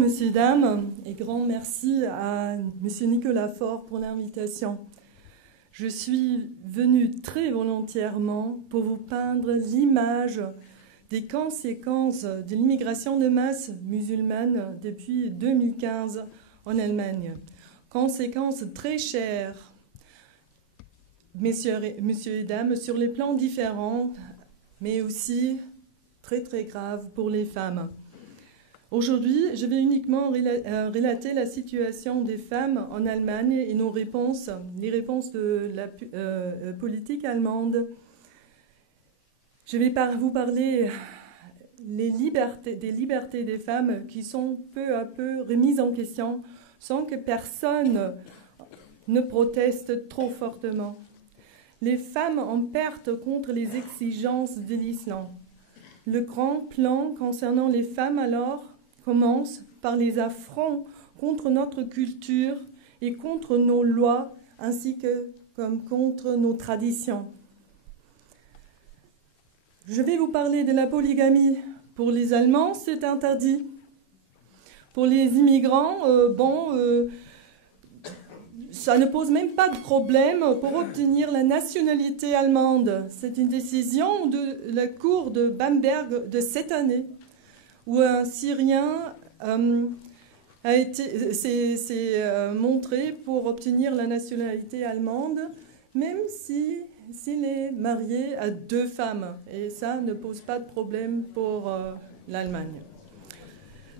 messieurs, dames, et grand merci à monsieur Nicolas Faure pour l'invitation. Je suis venue très volontairement pour vous peindre l'image des conséquences de l'immigration de masse musulmane depuis 2015 en Allemagne. Conséquences très chères, messieurs et dames, sur les plans différents, mais aussi très très graves pour les femmes. Aujourd'hui, je vais uniquement relater la situation des femmes en Allemagne et nos réponses, les réponses de la politique allemande. Je vais vous parler des libertés des femmes qui sont peu à peu remises en question sans que personne ne proteste trop fortement. Les femmes en perte contre les exigences de l'islam. Le grand plan concernant les femmes alors commence par les affronts contre notre culture et contre nos lois, ainsi que comme contre nos traditions. Je vais vous parler de la polygamie. Pour les Allemands, c'est interdit. Pour les immigrants, ça ne pose même pas de problème pour obtenir la nationalité allemande. C'est une décision de la Cour de Bamberg de cette année, où un Syrien s'est montré pour obtenir la nationalité allemande, même s'il est marié à 2 femmes. Et ça ne pose pas de problème pour l'Allemagne.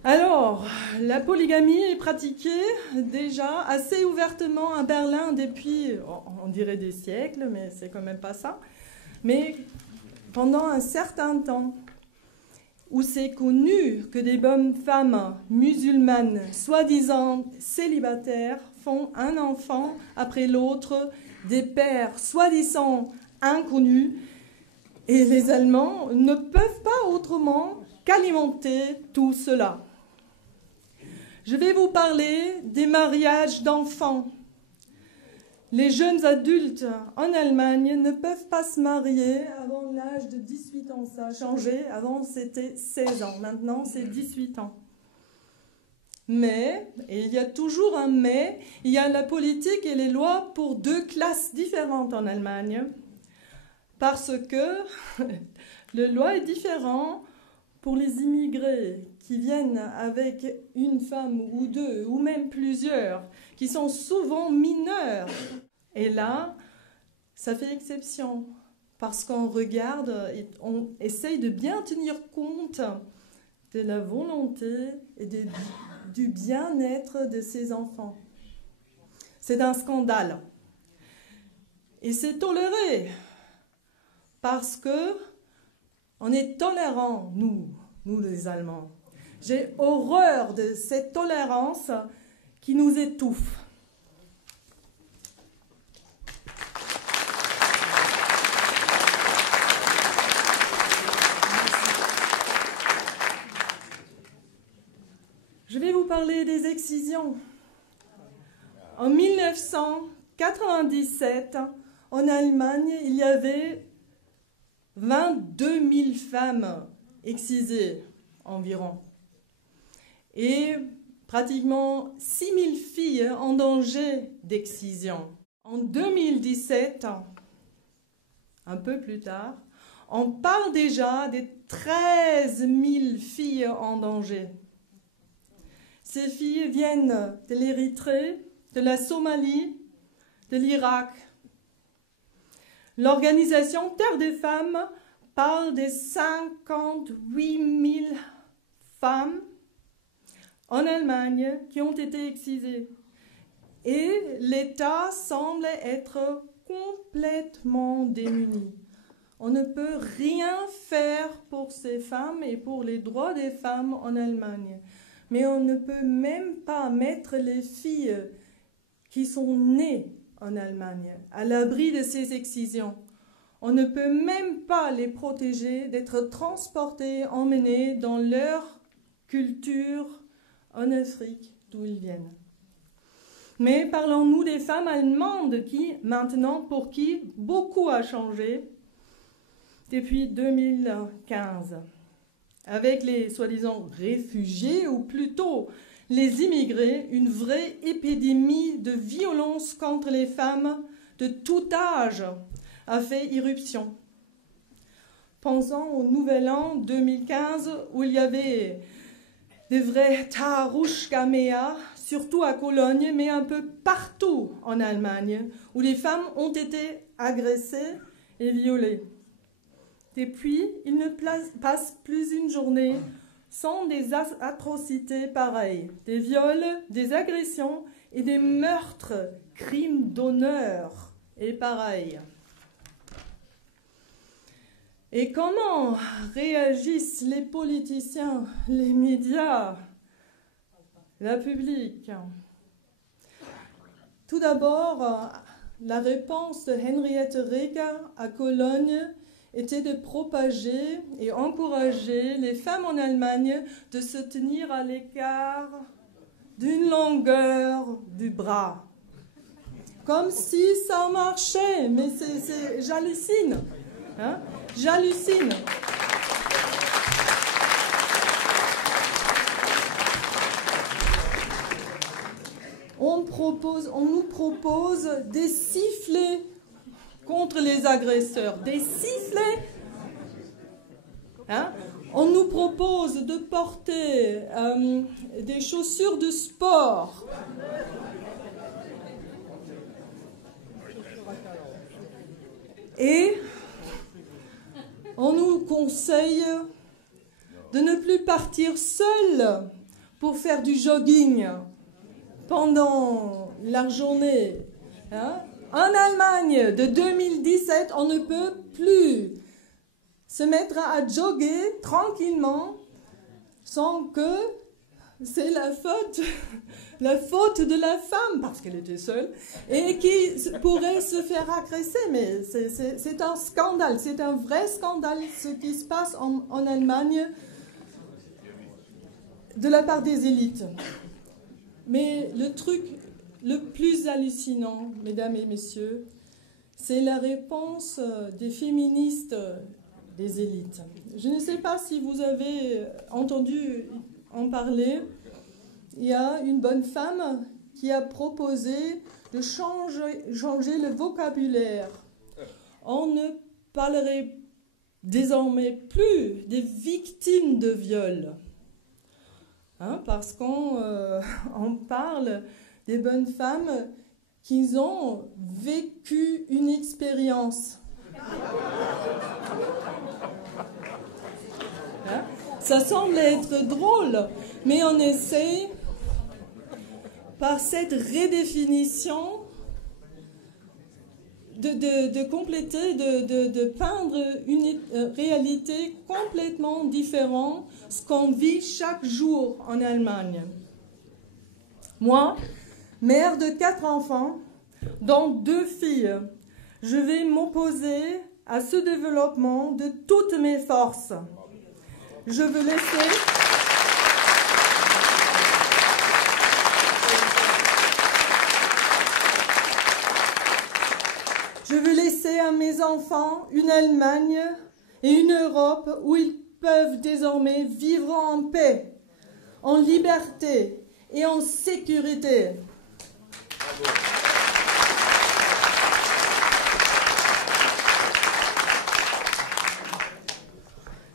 Alors, la polygamie est pratiquée déjà assez ouvertement à Berlin depuis, on dirait des siècles, mais c'est quand même pas ça, mais pendant un certain temps, où c'est connu que des bonnes femmes musulmanes, soi-disant célibataires, font un enfant après l'autre, des pères soi-disant inconnus, et les Allemands ne peuvent pas autrement qu'alimenter tout cela. Je vais vous parler des mariages d'enfants. Les jeunes adultes en Allemagne ne peuvent pas se marier avant l'âge de 18 ans. Ça a changé. Avant, c'était 16 ans. Maintenant, c'est 18 ans. Mais, et il y a toujours un mais, il y a la politique et les lois pour 2 classes différentes en Allemagne. Parce que la loi est différente pour les immigrés qui viennent avec une femme ou 2, ou même plusieurs, qui sont souvent mineurs. Et là, ça fait exception, parce qu'on regarde et on essaye de bien tenir compte de la volonté et du bien-être de ces enfants. C'est un scandale. Et c'est toléré, parce que on est tolérants, nous les Allemands. J'ai horreur de cette tolérance qui nous étouffe. Je vais vous parler des excisions. En 1997, en Allemagne, il y avait 22 000 femmes excisées environ. Et pratiquement 6 000 filles en danger d'excision. En 2017, un peu plus tard, on parle déjà des 13 000 filles en danger. Ces filles viennent de l'Érythrée, de la Somalie, de l'Irak. L'organisation Terre des Femmes parle des 58 000 femmes en Allemagne qui ont été excisées. Et l'État semble être complètement démuni. On ne peut rien faire pour ces femmes et pour les droits des femmes en Allemagne. Mais on ne peut même pas mettre les filles qui sont nées en Allemagne à l'abri de ces excisions. On ne peut même pas les protéger d'être transportées, emmenées dans leur culture en Afrique d'où ils viennent. Mais parlons-nous des femmes allemandes pour qui beaucoup a changé depuis 2015. Avec les soi-disant réfugiés, ou plutôt les immigrés, une vraie épidémie de violence contre les femmes de tout âge a fait irruption. Pensons au Nouvel An 2015 où il y avait des vrais Tarushka-Mea, surtout à Cologne, mais un peu partout en Allemagne, où les femmes ont été agressées et violées. Depuis, il ne passe plus une journée sans des atrocités pareilles, des viols, des agressions et des meurtres, crimes d'honneur et pareils. Et comment réagissent les politiciens, les médias, la public? Tout d'abord, la réponse de Henriette Reker à Cologne était de propager et encourager les femmes en Allemagne de se tenir à l'écart d'une longueur du bras. Comme si ça marchait, mais j'hallucine. Hein? J'hallucine. On nous propose des sifflets contre les agresseurs, des sifflets. Hein? On nous propose de porter des chaussures de sport. Et on nous conseille de ne plus partir seul pour faire du jogging pendant la journée. Hein? En Allemagne de 2017, on ne peut plus se mettre à jogger tranquillement sans que c'est la faute de la femme, parce qu'elle était seule, et qui pourrait se faire agresser. Mais c'est un scandale, c'est un vrai scandale ce qui se passe en Allemagne de la part des élites. Mais le truc le plus hallucinant, mesdames et messieurs, c'est la réponse des féministes des élites. Je ne sais pas si vous avez entendu en parler. Il y a une bonne femme qui a proposé de changer le vocabulaire. On ne parlerait désormais plus des victimes de viol. Hein, parce qu'on parle des bonnes femmes qui ont vécu une expérience. Hein? Ça semble être drôle, mais on essaie, par cette redéfinition, de compléter, de peindre une réalité complètement différente de ce qu'on vit chaque jour en Allemagne. Moi, mère de 4 enfants, dont 2 filles, je vais m'opposer à ce développement de toutes mes forces. Je veux laisser à mes enfants une Allemagne et une Europe où ils peuvent désormais vivre en paix, en liberté et en sécurité. Bravo.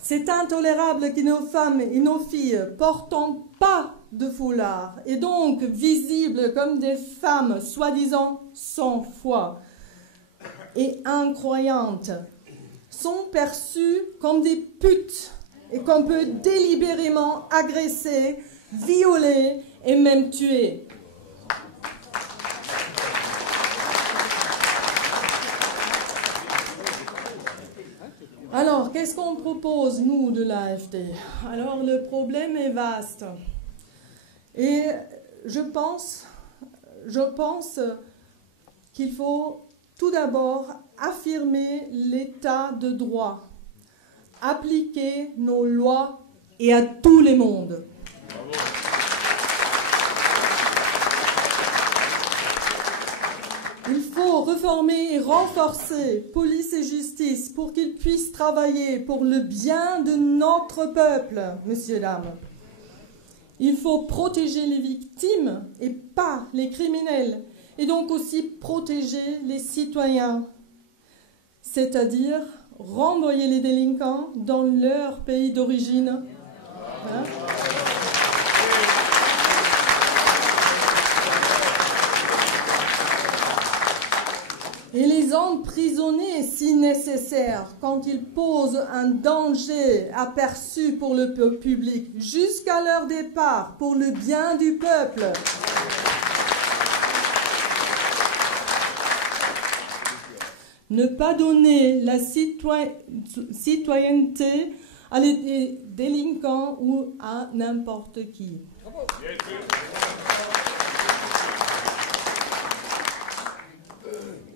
C'est intolérable que nos femmes et nos filles portant pas de foulard et donc visibles comme des femmes soi-disant sans foi et incroyantes sont perçues comme des putes et qu'on peut délibérément agresser, violer et même tuer. Alors, qu'est-ce qu'on propose, nous, de l'AfD? Alors, le problème est vaste. Et je pense qu'il faut tout d'abord affirmer l'état de droit, appliquer nos lois et à tous les mondes. Bravo. Il faut reformer et renforcer police et justice pour qu'ils puissent travailler pour le bien de notre peuple, messieurs, dames. Il faut protéger les victimes et pas les criminels. Et donc aussi protéger les citoyens. C'est-à-dire renvoyer les délinquants dans leur pays d'origine. Hein? Et les emprisonner si nécessaire quand ils posent un danger aperçu pour le public jusqu'à leur départ pour le bien du peuple. Ne pas donner la citoyenneté à les délinquants ou à n'importe qui.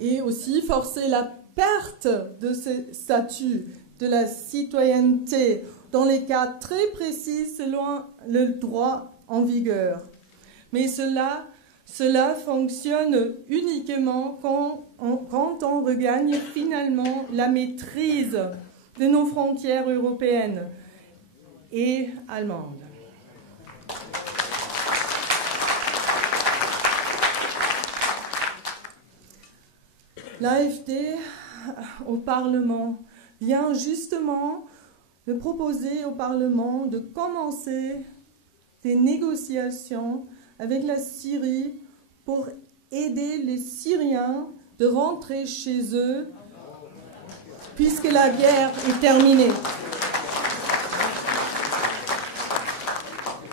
Et aussi forcer la perte de ce statut de la citoyenneté dans les cas très précis selon le droit en vigueur. Mais cela fonctionne uniquement quand on regagne finalement la maîtrise de nos frontières européennes et allemandes. L'AfD au Parlement vient justement de proposer au Parlement de commencer des négociations avec la Syrie pour aider les Syriens de rentrer chez eux puisque la guerre est terminée.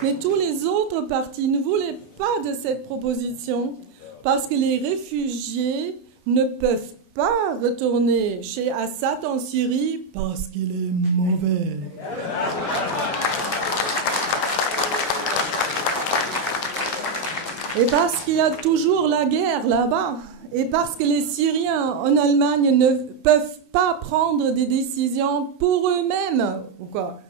Mais tous les autres partis ne voulaient pas de cette proposition parce que les réfugiés ne peuvent pas retourner chez Assad en Syrie parce qu'il est mauvais. Et parce qu'il y a toujours la guerre là-bas. Et parce que les Syriens en Allemagne ne peuvent pas prendre des décisions pour eux-mêmes. Ou quoi?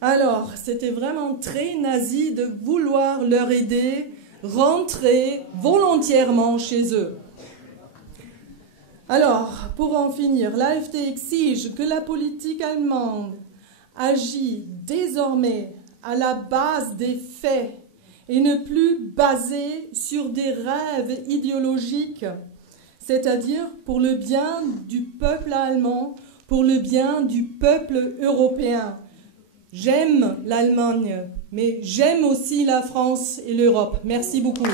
Alors, c'était vraiment très nazi de vouloir leur aider, rentrer volontairement chez eux. Alors, pour en finir, l'AfD exige que la politique allemande agisse désormais à la base des faits et ne plus basée sur des rêves idéologiques, c'est-à-dire pour le bien du peuple allemand, pour le bien du peuple européen. J'aime l'Allemagne, mais j'aime aussi la France et l'Europe. Merci beaucoup.